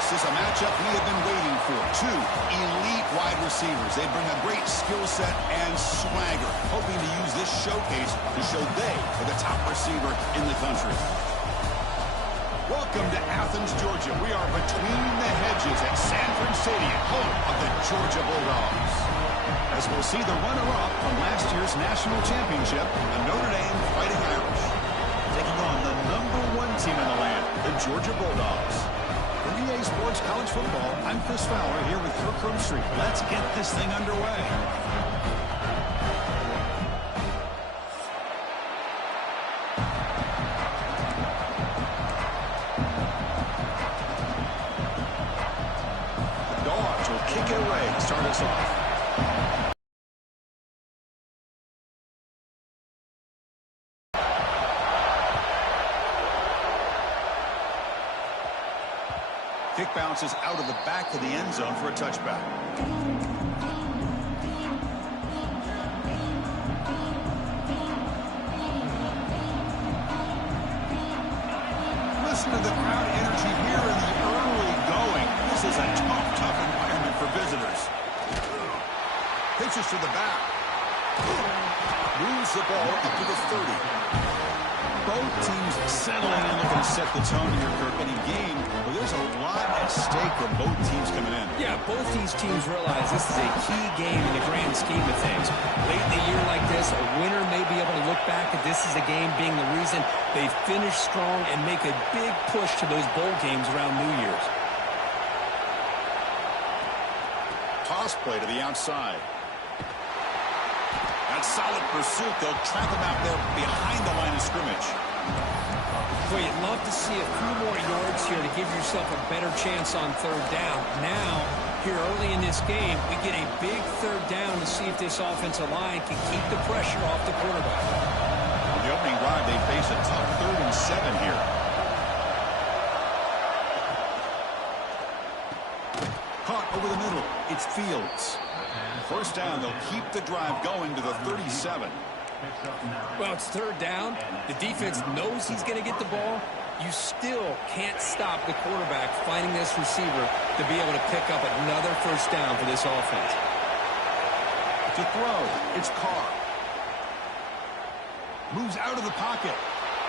This is a matchup we have been waiting for. Two elite wide receivers. They bring a great skill set and swagger, hoping to use this showcase to show they are the top receiver in the country. Welcome to Athens, Georgia. We are between the hedges at Sanford Stadium, home of the Georgia Bulldogs. As we'll see the runner-up from last year's national championship, the Notre Dame Fighting Irish, taking on the #1 team in the land, the Georgia Bulldogs. For EA Sports College Football, I'm Chris Fowler here with Kirk Herbstreit. Let's get this thing underway. The Dogs will kick it away to start us off. Kick bounces out of the back of the end zone for a touchback. Listen to the crowd energy here in the early going. This is a tough environment for visitors. Pitches to the back. Moves the ball up to the 30. Both teams settling and looking to set the tone here, Kirk. In a game where there's a lot at stake for both teams coming in. Yeah, both these teams realize this is a key game in the grand scheme of things. Late in the year like this, a winner may be able to look back at this as a game being the reason they finish strong and make a big push to those bowl games around New Year's. Toss play to the outside. That solid pursuit. They'll track him out there behind the line of scrimmage. Boy, you'd love to see a few more yards here to give yourself a better chance on third down. Now, here early in this game, we get a big third down to see if this offensive line can keep the pressure off the quarterback. On the opening drive, they face a tough 3rd and 7 here. Caught over the middle. It's Fields. First down, they'll keep the drive going to the 37. Well, it's third down. The defense knows he's going to get the ball. You still can't stop the quarterback finding this receiver to be able to pick up another first down for this offense. To throw, it's Carr. Moves out of the pocket.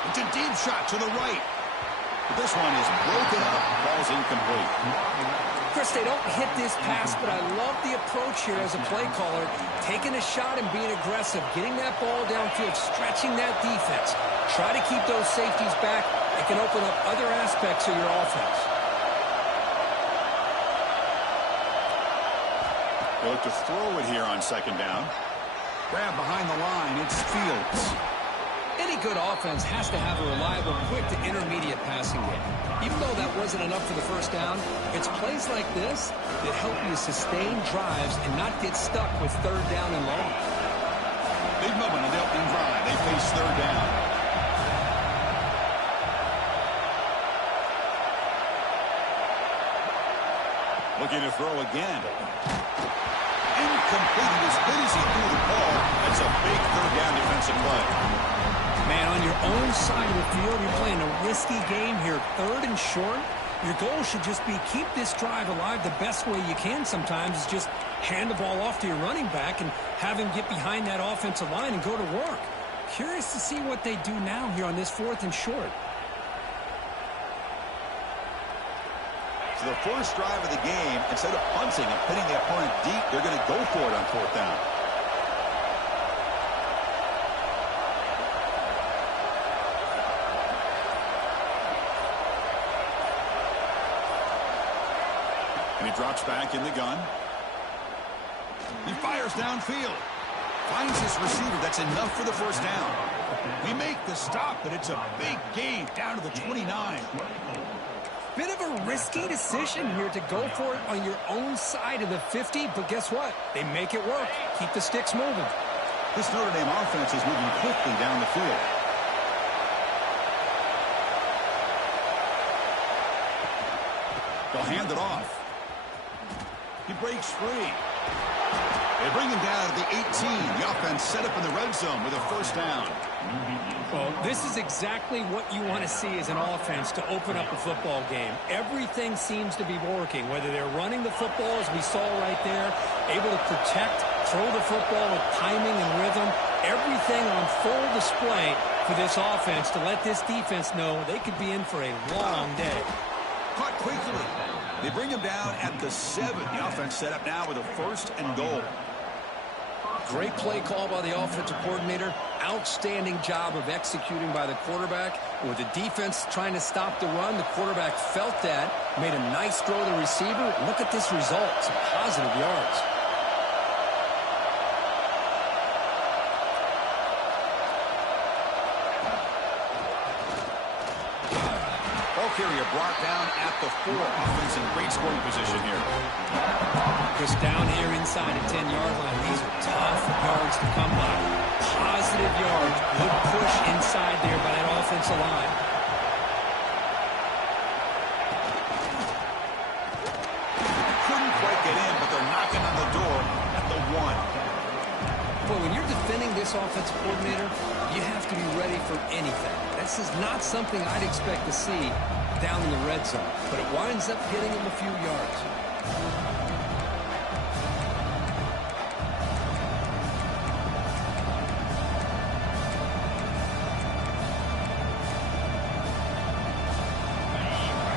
It's a deep shot to the right. This one is broken up. Ball's incomplete. Chris, they don't hit this pass, but I love the approach here as a play caller. Taking a shot and being aggressive, getting that ball downfield, stretching that defense. Try to keep those safeties back. It can open up other aspects of your offense. They look to throw it here on second down. Grab behind the line. It's Fields. Any good offense has to have a reliable, quick to intermediate passing game. Even though that wasn't enough for the first down, it's plays like this that help you sustain drives and not get stuck with third down and long. Big moment on the opening drive. They face third down. Looking to throw again. Incomplete. As good as he threw the ball, that's a big third down defensive play. Man, on your own side of the field, you're playing a risky game here. 3rd and short. Your goal should just be keep this drive alive the best way you can sometimes is just hand the ball off to your running back and have him get behind that offensive line and go to work. Curious to see what they do now here on this 4th and short. So the first drive of the game, instead of punting and pitting the opponent deep, they're going to go for it on 4th down. And he drops back in the gun. He fires downfield. Finds his receiver. That's enough for the first down. We make the stop, but it's a big gain down to the 29. Bit of a risky decision here to go for it on your own side of the 50, but guess what? They make it work. Keep the sticks moving. This Notre Dame offense is moving quickly down the field. They'll hand it off. He breaks free. They bring him down at the 18. The offense set up in the red zone with a first down. Well, this is exactly what you want to see as an offense to open up a football game. Everything seems to be working, whether they're running the football, as we saw right there, able to protect, throw the football with timing and rhythm. Everything on full display for this offense to let this defense know they could be in for a long day. Caught quickly. They bring him down at the 7. The offense set up now with a first and goal. Great play call by the offensive coordinator. Outstanding job of executing by the quarterback. With the defense trying to stop the run, the quarterback felt that, made a nice throw to the receiver. Look at this result. Some positive yards. Ball carrier brought down at the 4. Offense in great scoring position here. Just down here inside the 10-yard line. These are tough yards to come by. Positive yards. Good push inside there by that offensive line. Couldn't quite get in, but they're knocking on the door at the 1. Boy, when you're defending this offensive coordinator, you have to be ready for anything. This is not something I'd expect to see down in the red zone, but it winds up getting him a few yards.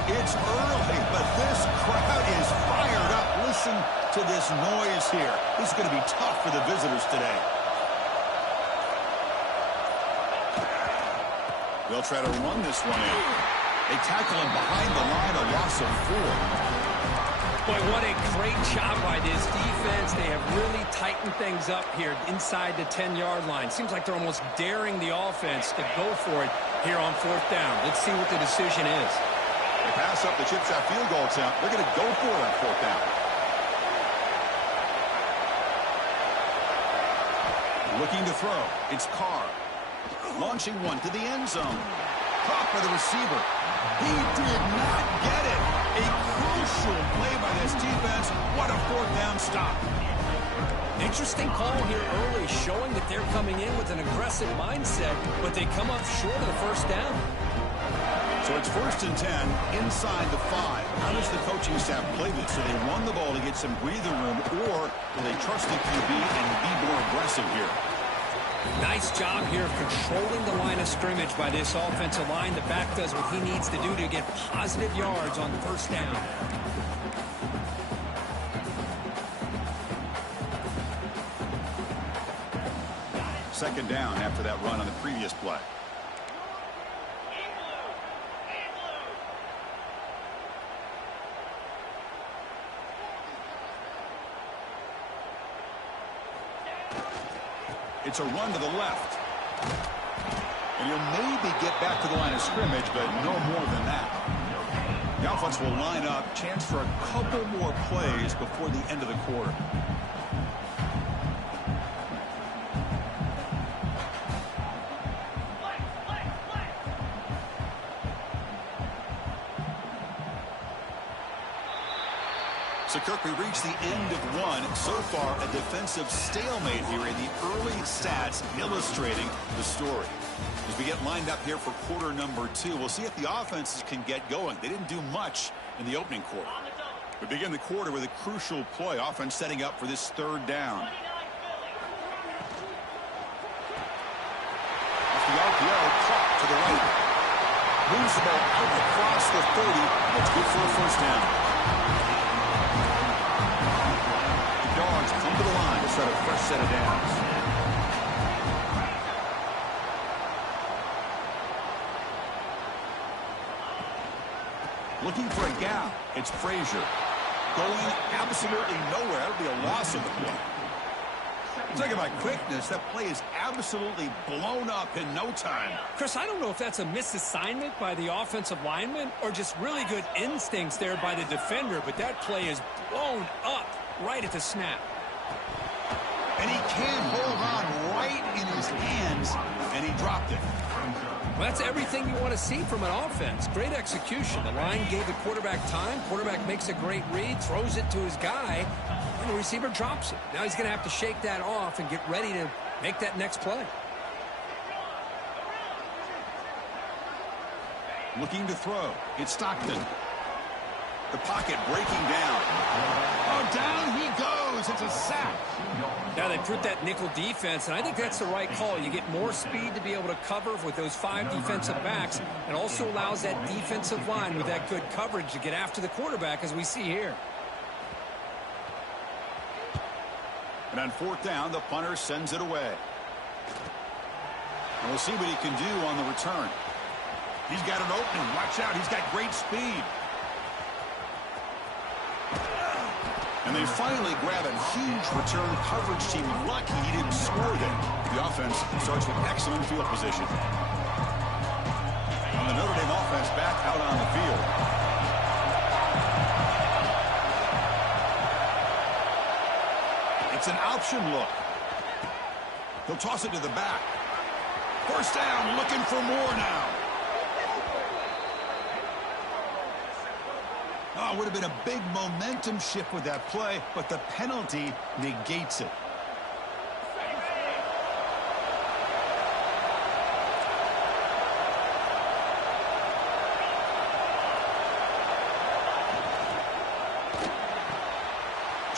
It's early, but this crowd is fired up. Listen to this noise here. This is going to be tough for the visitors today. They'll try to run this one in. They tackle him behind the line, a loss of 4. Boy, what a great job by this defense. They have really tightened things up here inside the 10-yard line. Seems like they're almost daring the offense to go for it here on 4th down. Let's see what the decision is. They pass up the chip shot field goal attempt. They're going to go for it on 4th down. Looking to throw. It's Carr. Launching one to the end zone. Caught by the receiver. He did not get it. A crucial play by this defense. What a 4th down stop. Interesting call here early, showing that they're coming in with an aggressive mindset, but they come up short of the first down. So it's 1st and 10 inside the 5. How does the coaching staff play this? Do they run the ball to get some breathing room, or do they trust the QB and be more aggressive here? Nice job here of controlling the line of scrimmage by this offensive line. The back does what he needs to do to get positive yards on 1st down. Second down after that run on the previous play. It's a run to the left. And he'll maybe get back to the line of scrimmage, but no more than that. The offense will line up. Chance for a couple more plays before the end of the quarter. So, Kirk, we reach the end of 1. So far, a defensive stalemate here in the early stats illustrating the story. As we get lined up here for quarter number 2, we'll see if the offenses can get going. They didn't do much in the opening quarter. We begin the quarter with a crucial play. Offense setting up for this 3rd down. Off the RPO, caught to the right. Moves the ball out across the 30. That's good for a first down. Come to the line to start a fresh set of downs. Looking for a gap. It's Frazier. Going absolutely nowhere. That'll be a loss of the play. Talking about quickness, that play is absolutely blown up in no time. Chris, I don't know if that's a misassignment by the offensive lineman or just really good instincts there by the defender, but that play is blown up right at the snap. And he can't hold on right in his hands, and he dropped it. Well, that's everything you want to see from an offense. Great execution. The line gave the quarterback time. Quarterback makes a great read, throws it to his guy, and the receiver drops it. Now he's going to have to shake that off and get ready to make that next play. Looking to throw. It's Stockton. The pocket breaking down. Oh, down he goes. It's a sack. Now they put that nickel defense, and I think that's the right call. You get more speed to be able to cover with those 5 defensive backs. It also allows that defensive line with that good coverage to get after the quarterback, as we see here. And on 4th down, the punter sends it away. And we'll see what he can do on the return. He's got an opening. Watch out. He's got great speed. And they finally grab a huge return coverage team. Lucky he didn't score there. The offense starts with excellent field position. And the Notre Dame offense back out on the field. It's an option look. He'll toss it to the back. 1st down, looking for more now. Oh, it would have been a big momentum shift with that play, but the penalty negates it.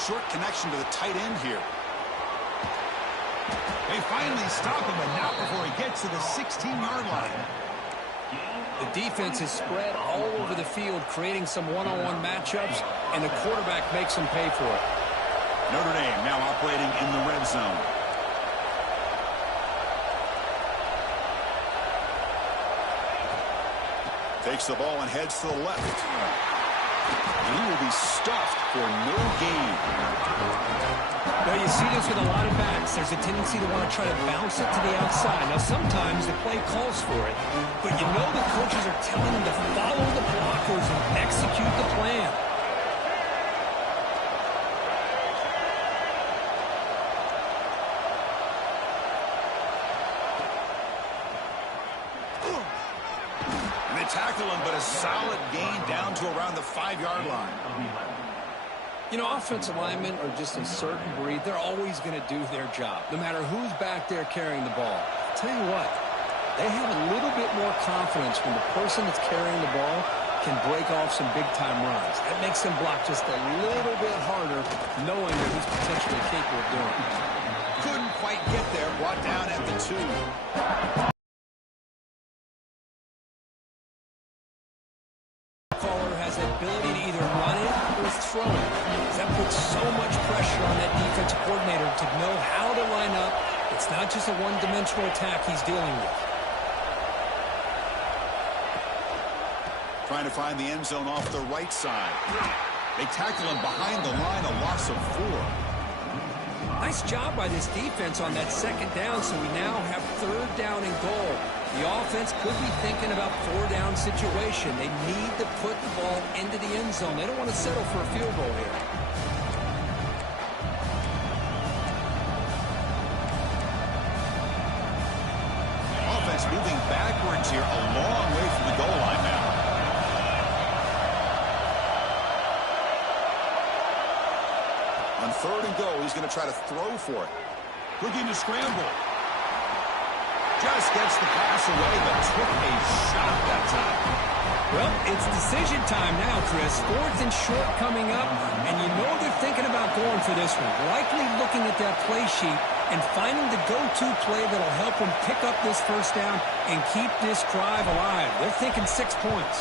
Short connection to the tight end here. They finally stop him, and not before he gets to the 16-yard line. The defense is spread all over the field, creating some one-on-one matchups, and the quarterback makes them pay for it. Notre Dame now operating in the red zone. Takes the ball and heads to the left. And he will be stuffed for no gain. Now, you see this with a lot of backs. There's a tendency to want to try to bounce it to the outside. Now, sometimes the play calls for it, but you know the coaches are telling them to follow the blockers and execute the plan. And they tackle him, but a solid gain down to around the 5-yard line. You know, offensive linemen are just a certain breed. They're always going to do their job, no matter who's back there carrying the ball. I'll tell you what, they have a little bit more confidence when the person that's carrying the ball can break off some big-time runs. That makes them block just a little bit harder, knowing that he's potentially capable of doing it. Couldn't quite get there, brought down at the 2. Has the ability to either run it or throw it. That puts so much pressure on that defensive coordinator to know how to line up. It's not just a one-dimensional attack he's dealing with. Trying to find the end zone off the right side. They tackle him behind the line, a loss of 4. Nice job by this defense on that 2nd down, so we now have 3rd down and goal. The offense could be thinking about 4-down situation. They need to put the ball into the end zone. They don't want to settle for a field goal here. Offense moving backwards here, a long way from the goal line now. On 3rd and goal, he's going to try to throw for it. Looking to scramble. Just gets the pass away, but took a shot that time. Well, it's decision time now, Chris. 4th and short coming up, and you know they're thinking about going for this one. Likely looking at that play sheet and finding the go-to play that'll help them pick up this 1st down and keep this drive alive. They're thinking 6 points.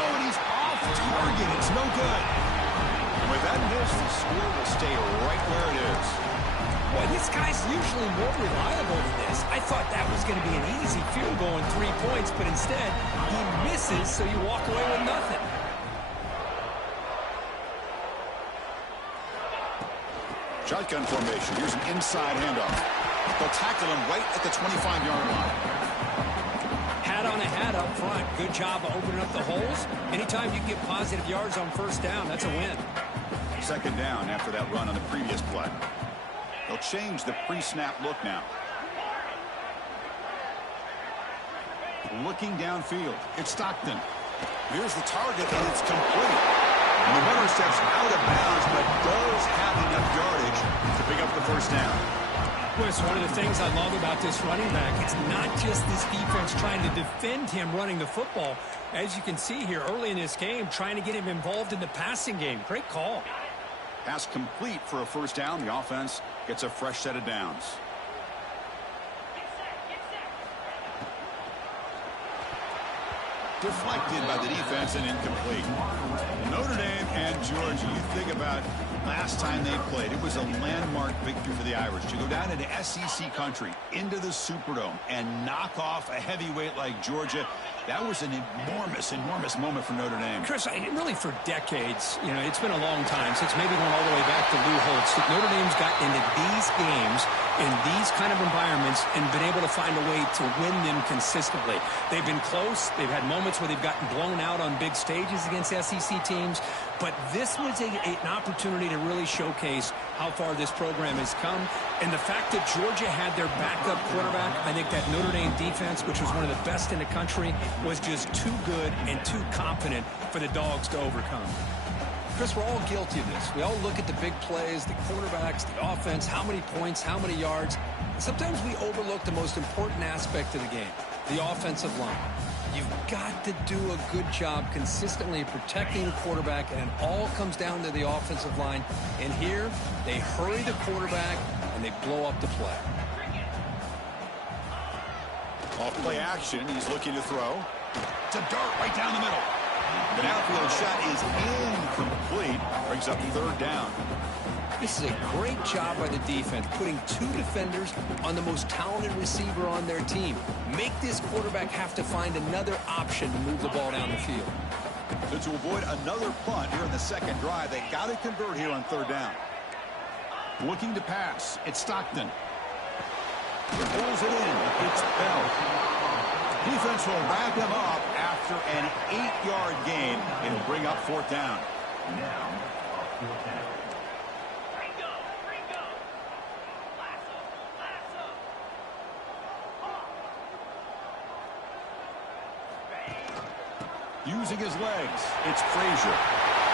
Oh, and he's off target. It's no good. And with that miss, the score will stay right where it is. Boy, this guy's usually more reliable than this. I thought that was going to be an easy field goal in 3 points, but instead, he misses, so you walk away with nothing. Shotgun formation. Here's an inside handoff. They'll tackle him right at the 25-yard line. Hat on a hat up front. Good job of opening up the holes. Anytime you get positive yards on 1st down, that's a win. 2nd down after that run on the previous play. They'll change the pre-snap look now. Looking downfield. It's Stockton. Here's the target, and it's complete. And the runner steps out of bounds, but does have enough yardage to pick up the first down. Well, it's one of the things I love about this running back. It's not just this defense trying to defend him running the football. As you can see here early in this game, trying to get him involved in the passing game. Great call. Pass complete for a first down. The offense gets a fresh set of downs. Deflected by the defense and incomplete. Notre Dame and Georgia. You think about last time they played. It was a landmark victory for the Irish. To go down into SEC country, into the Superdome, and knock off a heavyweight like Georgia, that was an enormous, enormous moment for Notre Dame. Chris, really for decades, it's been a long time, since maybe going all the way back to Lou Holtz, that Notre Dame's got into these games in these kind of environments and been able to find a way to win them consistently. They've been close. They've had moments where they've gotten blown out on big stages against SEC teams, but this was an opportunity to really showcase how far this program has come. And the fact that Georgia had their backup quarterback, I think that Notre Dame defense, which was one of the best in the country, was just too good and too confident for the Dogs to overcome. Chris, we're all guilty of this. We all look at the big plays, the quarterbacks, the offense, how many points, how many yards. Sometimes we overlook the most important aspect of the game, the offensive line. You've got to do a good job consistently protecting the quarterback, and it all comes down to the offensive line. And here, they hurry the quarterback, and they blow up the play. Off play action, he's looking to throw. It's a dart right down the middle. The outfield shot is incomplete. Brings up third down. This is a great job by the defense, putting two defenders on the most talented receiver on their team. Make this quarterback have to find another option to move the ball down the field. So to avoid another punt here in the second drive, they got to convert here on third down. Looking to pass. It's Stockton. Pulls it in. It's Bell. Defense will back him up after an 8-yard gain and bring up fourth down. Using his legs, it's Frazier.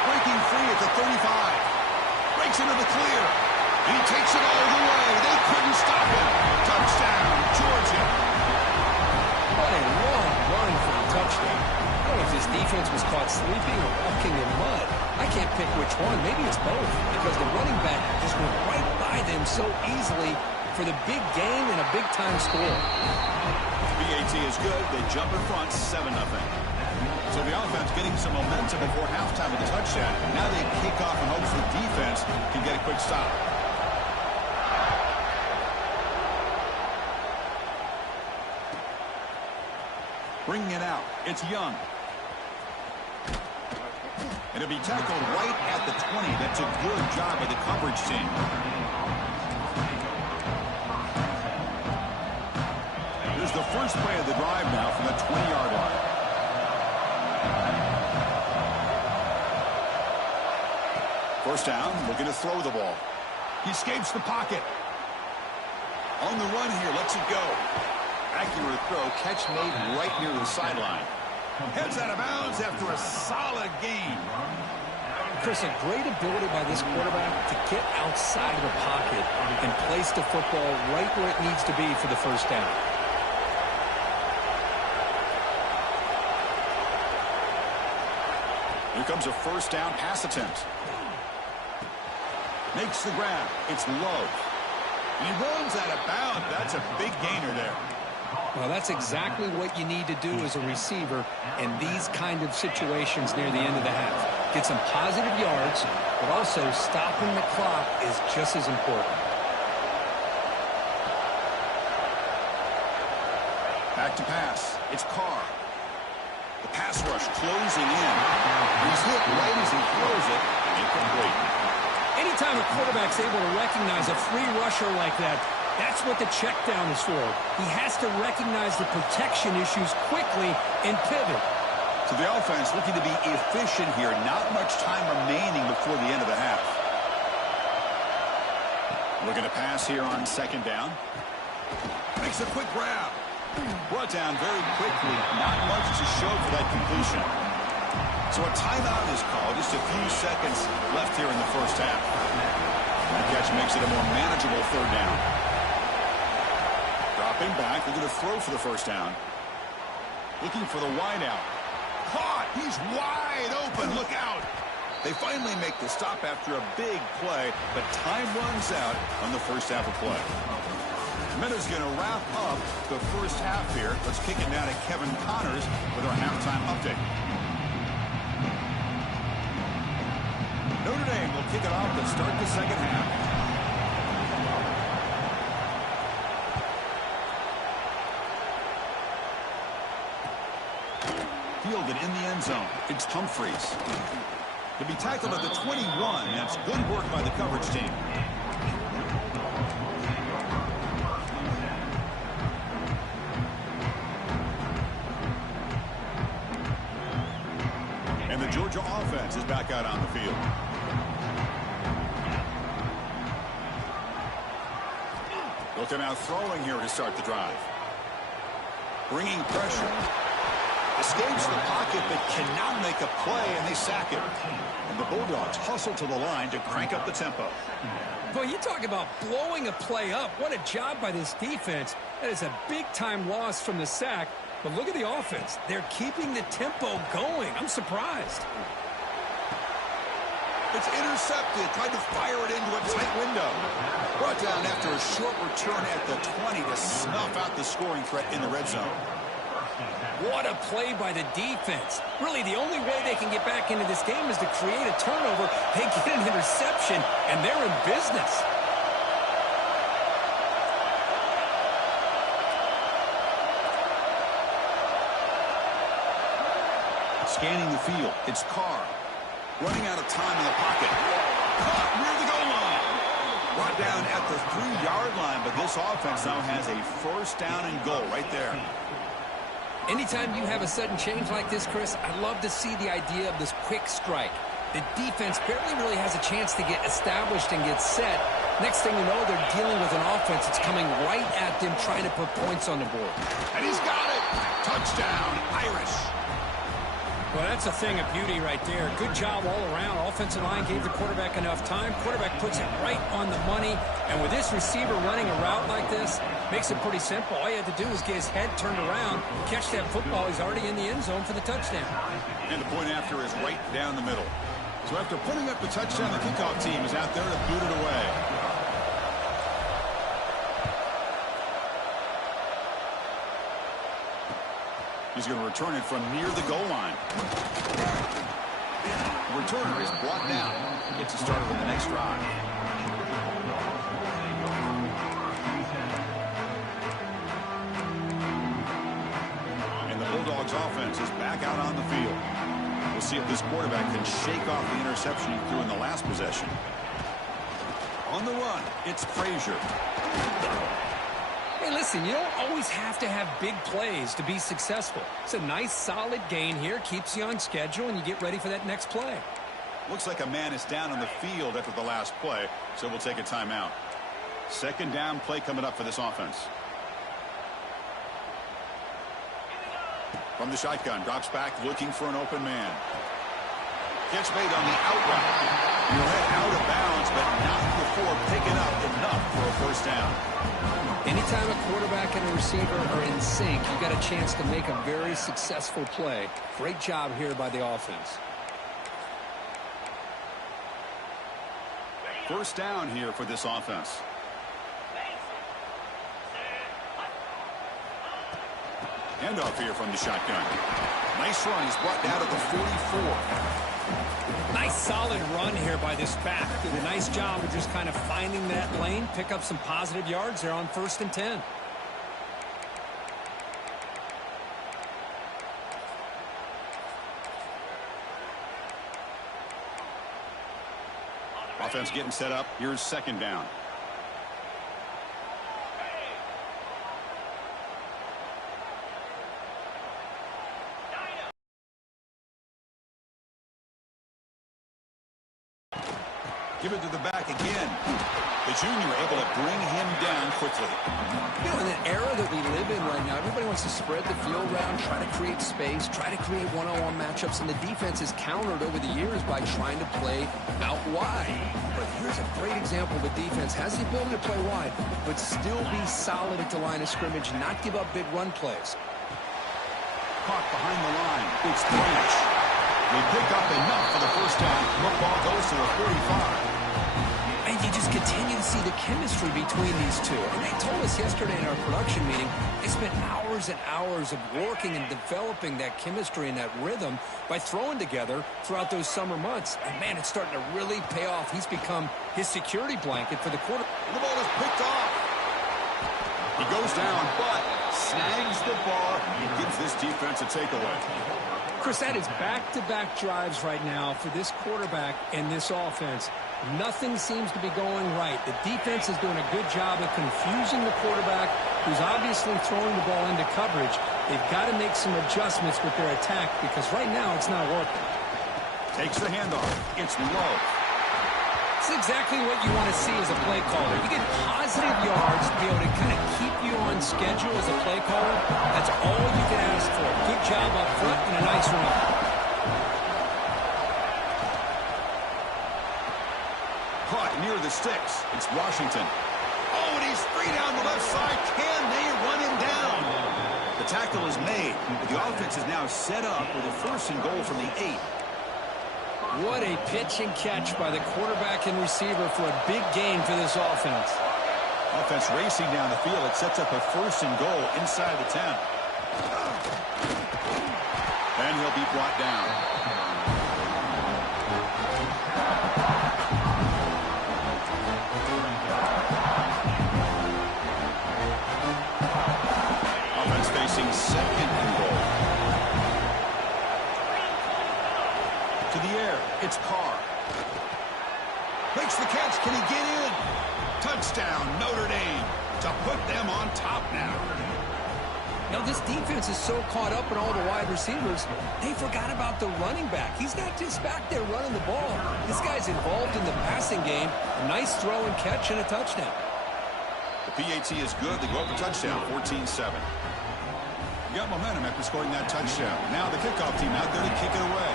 Breaking free at the 35. Breaks into the clear. He takes it all the way. They couldn't stop him. Touchdown, Georgia. What a long run for a touchdown. I don't know if this defense was caught sleeping or walking in mud. I can't pick which one. Maybe it's both, because the running back just went right by them so easily for the big gain and a big-time score. BAT is good. They jump in front, 7-0. So the offense getting some momentum before halftime with the touchdown. Now they kick off in hopes the defense can get a quick stop. Bringing it out. It's Young. And it'll be tackled right at the 20. That's a good job by the coverage team. Here's the first play of the drive now from the 20-yard line. First down, looking to throw the ball. He escapes the pocket. On the run here, lets it go. Accurate throw, catch made right near the sideline. Heads out of bounds after a solid gain. Chris, a great ability by this quarterback to get outside of the pocket and place the football right where it needs to be for the first down. Here comes a first down pass attempt. Makes the grab. It's Love. And he runs out of bounds. That's a big gainer there. Well, that's exactly what you need to do as a receiver in these kind of situations near the end of the half. Get some positive yards, but also stopping the clock is just as important. Back to pass. It's Carr. The pass rush closing in. He's hit right as he throws it. Incomplete. Anytime a quarterback's able to recognize a free rusher like that, that's what the check down is for. He has to recognize the protection issues quickly and pivot. So the offense looking to be efficient here. Not much time remaining before the end of the half. Looking to pass here on second down. Makes a quick grab. Brought down very quickly. Not much to show for that completion. So a timeout is called. Just a few seconds left here in the first half. That catch makes it a more manageable third down. Dropping back. They're going to throw for the first down. Looking for the wide out. Caught. He's wide open. Look out. They finally make the stop after a big play, but time runs out on the first half of play. Minutes going to wrap up the first half here. Let's kick it down to Kevin Connors with our halftime update. Notre Dame will kick it off to start the second half. Fielded in the end zone. It's Humphreys. To be tackled at the 21. That's good work by the coverage team. And the Georgia offense is back out on the field. Looking out throwing here to start the drive. Bringing pressure. Escapes the pocket but cannot make a play, and they sack him. And the Bulldogs hustle to the line to crank up the tempo. Well, you talk about blowing a play up. What a job by this defense. That is a big-time loss from the sack. But look at the offense. They're keeping the tempo going. I'm surprised. It's intercepted. Tried to fire it into a tight window. Brought down after a short return at the 20 to snuff out the scoring threat in the red zone. What a play by the defense. Really, the only way they can get back into this game is to create a turnover. They get an interception, and they're in business. Scanning the field, it's Carr. Running out of time in the pocket. Caught near the goal line. Brought down at the 3-yard line, but this offense now has a first down and goal right there. Anytime you have a sudden change like this, Chris, I love to see the idea of this quick strike. The defense barely really has a chance to get established and get set. Next thing you know, they're dealing with an offense that's coming right at them, trying to put points on the board. And he's got it. Touchdown, Irish. Well, that's a thing of beauty right there. Good job all around. Offensive line gave the quarterback enough time. Quarterback puts it right on the money. And with this receiver running a route like this, makes it pretty simple. All you had to do was get his head turned around, catch that football. He's already in the end zone for the touchdown. And the point after is right down the middle. So after putting up the touchdown, the kickoff team is out there to boot it away. He's going to return it from near the goal line. The returner is brought down. Gets us started on the next drive. And the Bulldogs offense is back out on the field. We'll see if this quarterback can shake off the interception he threw in the last possession. On the run, it's Frazier. Hey, listen, you don't always have to have big plays to be successful. It's a nice, solid gain here. Keeps you on schedule, and you get ready for that next play. Looks like a man is down on the field after the last play, so we'll take a timeout. Second down play coming up for this offense. From the shotgun, drops back, looking for an open man. Catch made on the out route. He'll head out of bounds, but not before picking up enough for a first down. Anytime a quarterback and a receiver are in sync, you've got a chance to make a very successful play. Great job here by the offense. First down here for this offense. Handoff here from the shotgun. Nice run. He's brought down to the 44. Nice solid run here by this back. Did a nice job of just kind of finding that lane, pick up some positive yards there on 1st and 10. Offense getting set up. Here's second down. Give it to the back again. The junior able to bring him down quickly. You know, in an era that we live in right now. Everybody wants to spread the field around, try to create space, try to create one-on-one matchups, and the defense is countered over the years by trying to play out wide. But here's a great example of a defense has the ability to play wide, but still be solid at the line of scrimmage, not give up big run plays. Caught behind the line. It's Branch. They pick up enough for the first down. Football goes to the 45. And you just continue to see the chemistry between these two. And they told us yesterday in our production meeting, they spent hours and hours of working and developing that chemistry and that rhythm by throwing together throughout those summer months. And, man, it's starting to really pay off. He's become his security blanket for the quarter. The ball is picked off. He goes down, but snags the ball and gives this defense a takeaway. Chris, that is back-to-back drives right now for this quarterback and this offense. Nothing seems to be going right. The defense is doing a good job of confusing the quarterback, who's obviously throwing the ball into coverage. They've got to make some adjustments with their attack because right now it's not working. Takes the handoff. It's low. It's exactly what you want to see as a play caller. You get positive yards to be able to kind of keep you on schedule as a play caller. That's all you can ask for. Good job up front and a nice run. Caught near the sticks. It's Washington. Oh, and he's free down the left side. Can they run him down? The tackle is made. The offense is now set up with a first and goal from the 8. What a pitch and catch by the quarterback and receiver for a big gain for this offense. Offense racing down the field. It sets up a first and goal inside the 10. And he'll be brought down. Offense facing second and goal. To the air, it's Carr. Makes the catch. Can he get in? Touchdown, Notre Dame, to put them on top now. Now, this defense is so caught up in all the wide receivers, they forgot about the running back. He's not just back there running the ball. This guy's involved in the passing game. A nice throw and catch and a touchdown. The PAT is good. They go up a touchdown, 14-7. You got momentum after scoring that touchdown. Now the kickoff team out there to kick it away.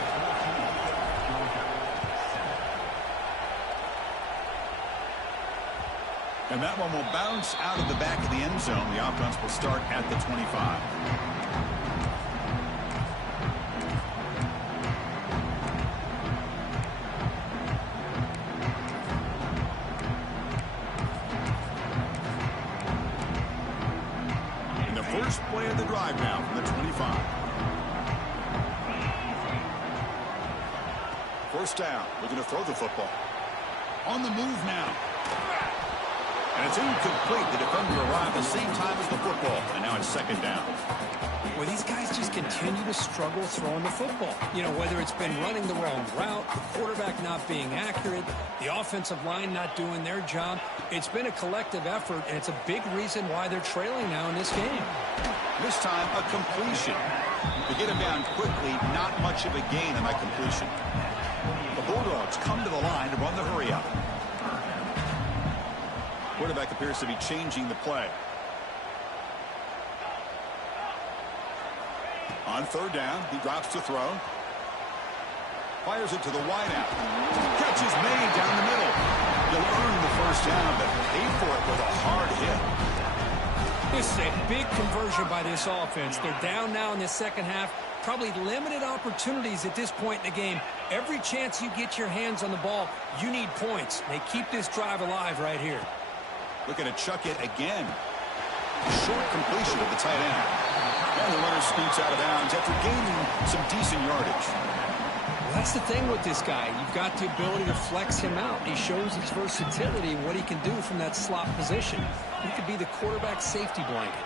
And that one will bounce out of the back of the end zone. The offense will start at the 25. And the first play of the drive now from the 25. First down. Looking to throw the football. On the move now. And it's incomplete. The defender arrived at the same time as the football. And now it's second down. Well, these guys just continue to struggle throwing the football. You know, whether it's been running the wrong route, the quarterback not being accurate, the offensive line not doing their job. It's been a collective effort, and it's a big reason why they're trailing now in this game. This time, a completion. To get him down quickly, not much of a gain on that completion. The Bulldogs come to the line to run the hurry-up. Quarterback appears to be changing the play. On third down, he drops to throw. Fires it to the wideout. Catch is made down the middle. You'll earn the first down, but pay for it with a hard hit. This is a big conversion by this offense. They're down now in the second half. Probably limited opportunities at this point in the game. Every chance you get your hands on the ball, you need points. They keep this drive alive right here. Looking to chuck it again. Short completion of the tight end. And the runner scoots out of bounds after gaining some decent yardage. Well, that's the thing with this guy. You've got the ability to flex him out. He shows his versatility and what he can do from that slot position. He could be the quarterback safety blanket.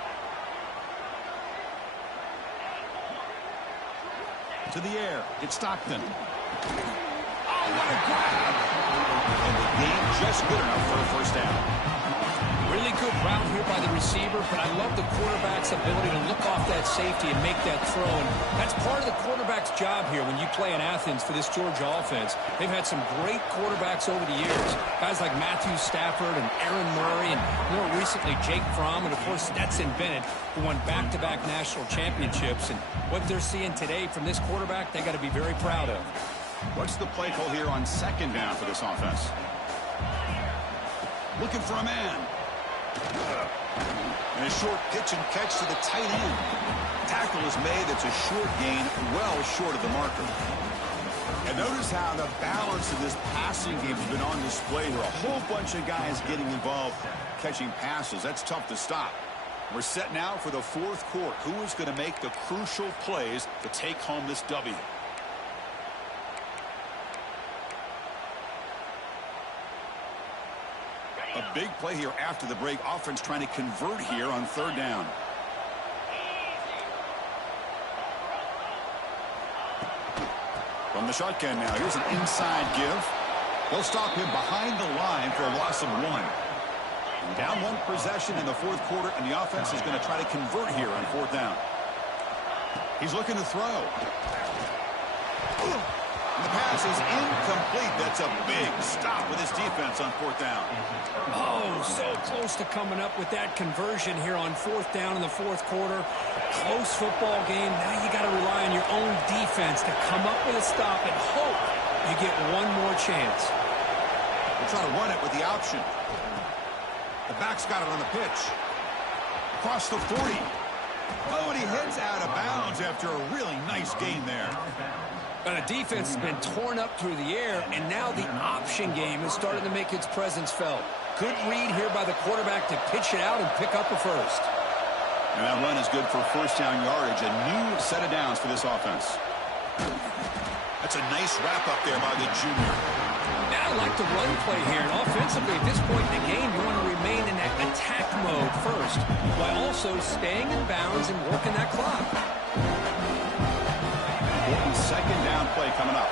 To the air. It's Stockton. Oh, what a grab! And the game just good enough for a first down. Really good route here by the receiver, but I love the quarterback's ability to look off that safety and make that throw. And that's part of the quarterback's job here when you play in Athens for this Georgia offense. They've had some great quarterbacks over the years. Guys like Matthew Stafford and Aaron Murray, and more recently Jake Fromm, and of course Stetson Bennett, who won back-to-back national championships. And what they're seeing today from this quarterback, they got to be very proud of. What's the play call here on second down for this offense? Looking for a man. And a short pitch and catch to the tight end. Tackle is made. That's a short gain, well short of the marker. And notice how the balance of this passing game has been on display here. A whole bunch of guys getting involved catching passes. That's tough to stop. We're set now for the fourth quarter. Who is going to make the crucial plays to take home this W? A big play here after the break. Offense trying to convert here on third down. From the shotgun now. Here's an inside give. They'll stop him behind the line for a loss of 1. Down 1 possession in the fourth quarter, and the offense is going to try to convert here on fourth down. He's looking to throw. The pass is incomplete. That's a big stop with his defense on fourth down. Oh, so close to coming up with that conversion here on fourth down in the fourth quarter. Close football game. Now you got to rely on your own defense to come up with a stop and hope you get one more chance. They're trying to run it with the option. The back's got it on the pitch. Across the 40. Oh, and he heads out of bounds after a really nice gain there. And the defense has been torn up through the air, and now the option game is starting to make its presence felt. Good read here by the quarterback to pitch it out and pick up a first. And that run is good for first down yardage. A new set of downs for this offense. That's a nice wrap up there by the junior. Now I like the run play here. And offensively, at this point in the game, you want to remain in that attack mode first, while also staying in bounds and working that clock. Second down play coming up.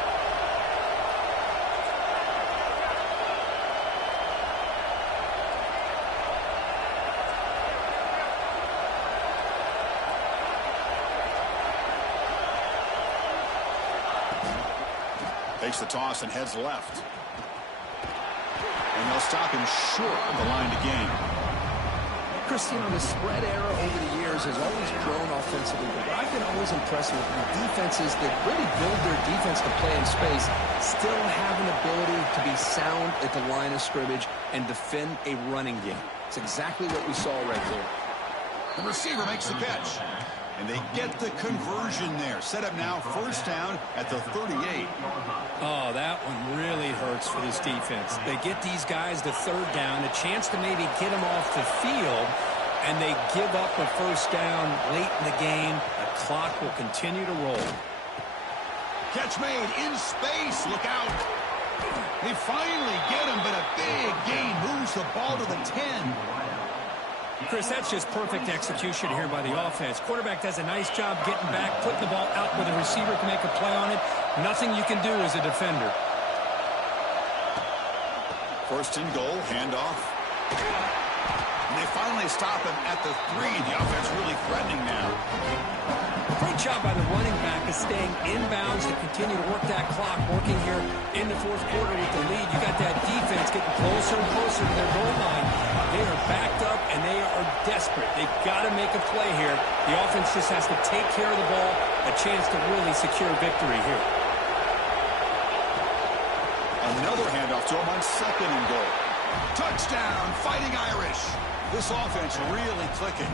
Takes the toss and heads left. And they'll stop him short of the line to gain. Christian, the spread era over the years has always grown offensively, but what I've been always impressed with defenses that really build their defense to play in space still have an ability to be sound at the line of scrimmage and defend a running game. It's exactly what we saw right there. The receiver makes the catch, and they get the conversion there. Set up now, first down at the 38. Oh, that one really hurts for this defense. They get these guys to third down, a chance to maybe get them off the field, and they give up a first down late in the game. The clock will continue to roll. Catch made in space. Look out. They finally get him, but a big gain moves the ball to the 10. Chris, that's just perfect execution here by the offense. Quarterback does a nice job getting back, putting the ball out where the receiver can make a play on it. Nothing you can do as a defender. First and goal, handoff. And they finally stop him at the 3. The offense really threatening now. Great job by the running back of staying inbounds to continue to work that clock, working here in the fourth quarter with the lead. You got that defense getting closer and closer to their goal line. They are backed up, and they are desperate. They've got to make a play here. The offense just has to take care of the ball, a chance to really secure victory here. Another handoff to him on second and goal. Touchdown, Fighting Irish. This offense really clicking.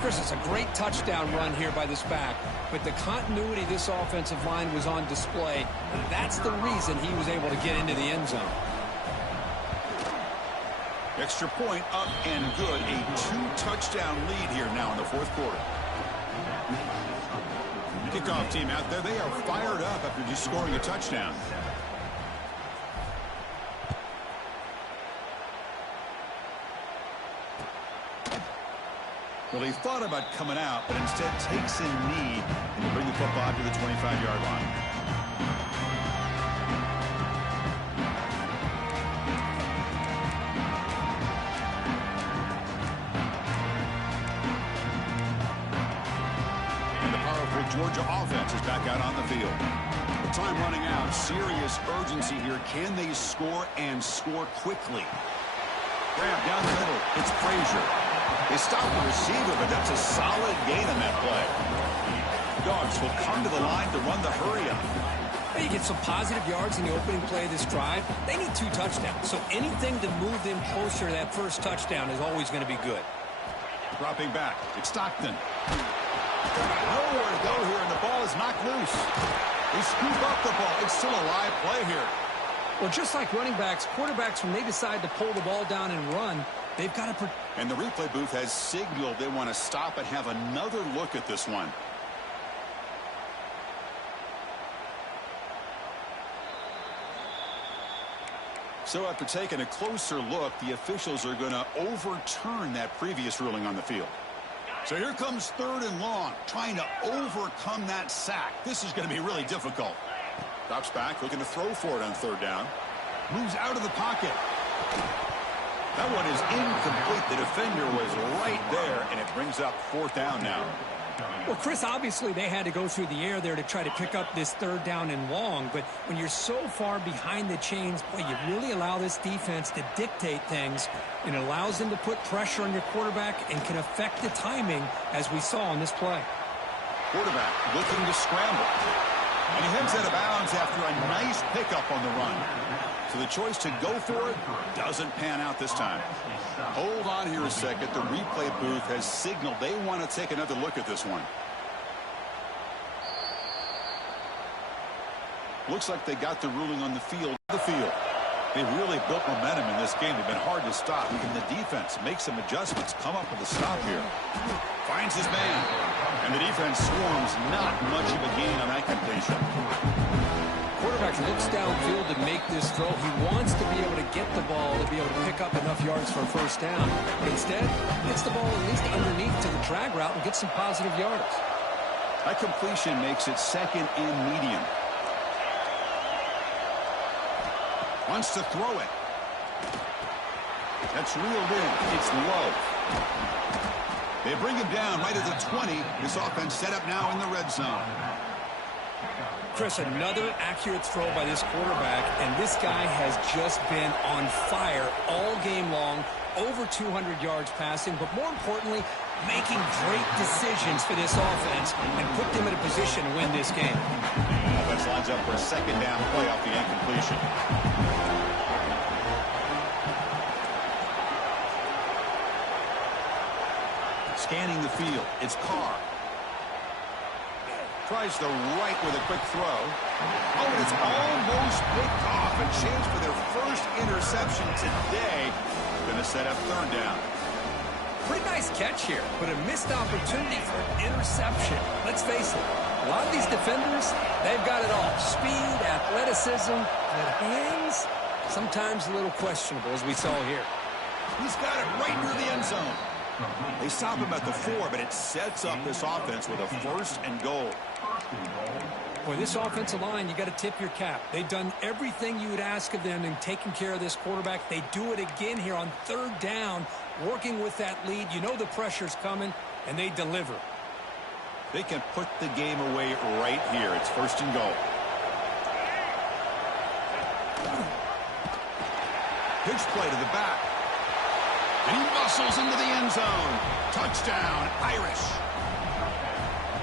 Chris, it's a great touchdown run here by this back, but the continuity of this offensive line was on display. That's the reason he was able to get into the end zone. Extra point up and good. A 2-touchdown lead here now in the fourth quarter. Kickoff team out there. They are fired up after just scoring a touchdown. Well, he thought about coming out, but instead takes a knee and will bring the football to the 25-yard line. Georgia offense is back out on the field. With time running out, serious urgency here. Can they score and score quickly? Grab down the middle. It's Frazier. They stop the receiver, but that's a solid gain on that play. Dogs will come to the line to run the hurry-up. You get some positive yards in the opening play of this drive. They need 2 touchdowns, so anything to move them closer to that first touchdown is always going to be good. Dropping back, it's Stockton. Nowhere to go here, and the ball is knocked loose. They scoop up the ball. It's still a live play here. Well, just like running backs, quarterbacks, when they decide to pull the ball down and run, they've got to... And the replay booth has signaled they want to stop and have another look at this one. So after taking a closer look, the officials are going to overturn that previous ruling on the field. So here comes 3rd and long, trying to overcome that sack. This is going to be really difficult. Drops back, looking to throw for it on 3rd down. Moves out of the pocket. That one is incomplete. The defender was right there, and it brings up 4th down now. Well, Chris, obviously they had to go through the air there to try to pick up this 3rd down and long, but when you're so far behind the chains, boy, you really allow this defense to dictate things, and it allows them to put pressure on your quarterback and can affect the timing, as we saw on this play. Quarterback looking to scramble, and he heads out of bounds after a nice pickup on the run. So the choice to go for it doesn't pan out this time. Hold on here a second. The replay booth has signaled they want to take another look at this one. Looks like they got the ruling on the field. They really built momentum in this game. They've been hard to stop. Can the defense make some adjustments, come up with a stop here? Finds his man. And the defense swarms. Not much of a gain on that completion. Quarterback looks downfield to make this throw. He wants to be able to get the ball to be able to pick up enough yards for a 1st down. But instead, gets the ball at least underneath to the drag route and gets some positive yards. That completion makes it 2nd and medium. Wants to throw it. That's reeled in. It's low. They bring him down right at the 20. This offense set up now in the red zone. Chris, another accurate throw by this quarterback, and this guy has just been on fire all game long, over 200 yards passing, but more importantly, making great decisions for this offense and put them in a position to win this game. Offense lines up for a 2nd down play off the incompletion. Scanning the field, it's Carr. Tries the right with a quick throw. Oh, and it's almost picked off. A chance for their first interception today. Going to set up 3rd down. Pretty nice catch here, but a missed opportunity for an interception. Let's face it, a lot of these defenders, they've got it all. Speed, athleticism, but hands, sometimes a little questionable, as we saw here. He's got it right near the end zone. They stop him at the 4, but it sets up this offense with a 1st and goal. Boy, this offensive line, you got to tip your cap. They've done everything you would ask of them in taking care of this quarterback. They do it again here on 3rd down, working with that lead. You know the pressure's coming, and they deliver. They can put the game away right here. It's 1st and goal. Pitch play to the back. And he muscles into the end zone. Touchdown, Irish.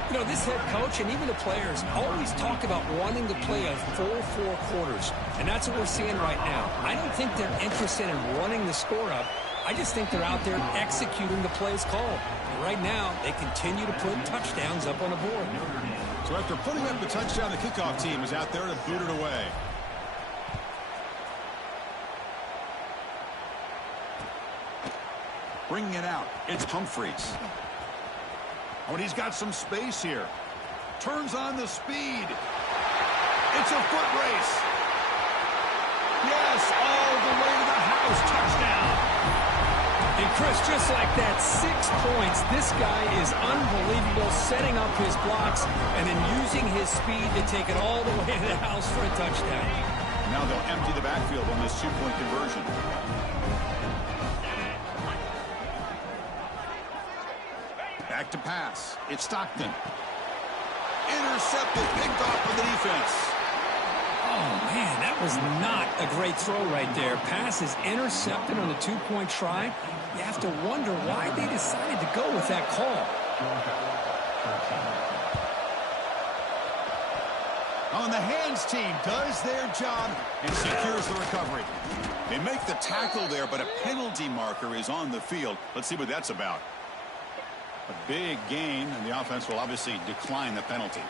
You know, this head coach and even the players always talk about wanting to play a full 4 quarters. And that's what we're seeing right now. I don't think they're interested in running the score up. I just think they're out there executing the plays called. And right now, they continue to put touchdowns up on the board. So after putting up the touchdown, the kickoff team is out there to boot it away. Bringing it out, it's Humphreys. Oh, and he's got some space here. Turns on the speed. It's a foot race. Yes, all the way to the house. Touchdown. And Chris, just like that, 6 points. This guy is unbelievable, setting up his blocks and then using his speed to take it all the way to the house for a touchdown. Now they'll empty the backfield on this 2-point conversion. Back to pass. It's Stockton. Intercepted, picked off for the defense. Oh, man, that was not a great throw right there. Pass is intercepted on the two-point try. You have to wonder why they decided to go with that call. On the hands team does their job and secures the recovery. They make the tackle there, but a penalty marker is on the field. Let's see what that's about. A big gain, and the offense will obviously decline the penalty.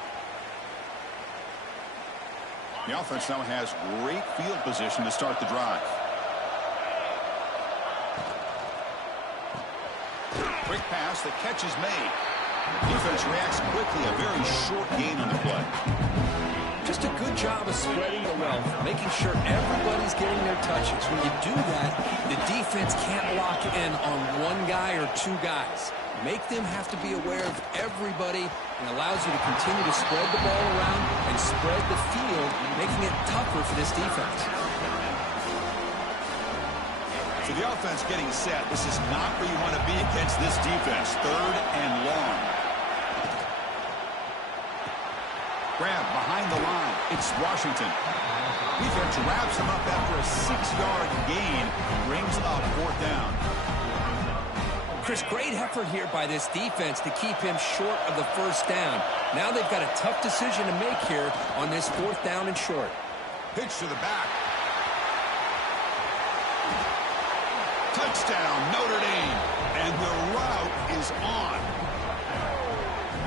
The offense now has great field position to start the drive. Quick pass, the catch is made. Defense reacts quickly, a very short gain on the play. Just a good job of spreading the wealth, making sure everybody's getting their touches. When you do that, the defense can't lock in on one guy or two guys. Make them have to be aware of everybody, and allows you to continue to spread the ball around and spread the field, making it tougher for this defense. So the offense getting set. This is not where you want to be against this defense. 3rd and long. Grab behind the line. It's Washington. Defense wraps him up after a 6-yard gain. Brings up 4th down. Chris, great effort here by this defense to keep him short of the 1st down. Now they've got a tough decision to make here on this 4th down and short. Pitch to the back. Touchdown, Notre Dame. And the route is on.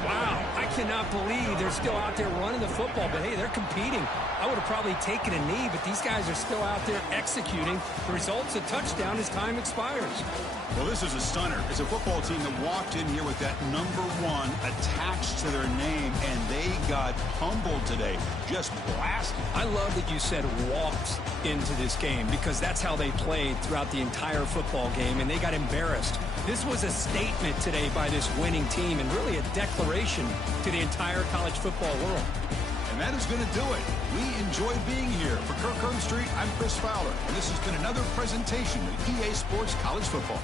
Wow, I cannot believe they're still out there running the football, but hey, they're competing. I would have probably taken a knee, but these guys are still out there executing. The result's a touchdown as time expires. Well, this is a stunner. It's a football team that walked in here with that number 1 attached to their name, and they got humbled today. Just blasted. I love that you said walked into this game, because that's how they played throughout the entire football game, and they got embarrassed. This was a statement today by this winning team, and really a declaration to the entire college football world. And that is going to do it. We enjoy being here. For Kirk Street, I'm Chris Fowler, and this has been another presentation of EA Sports College Football.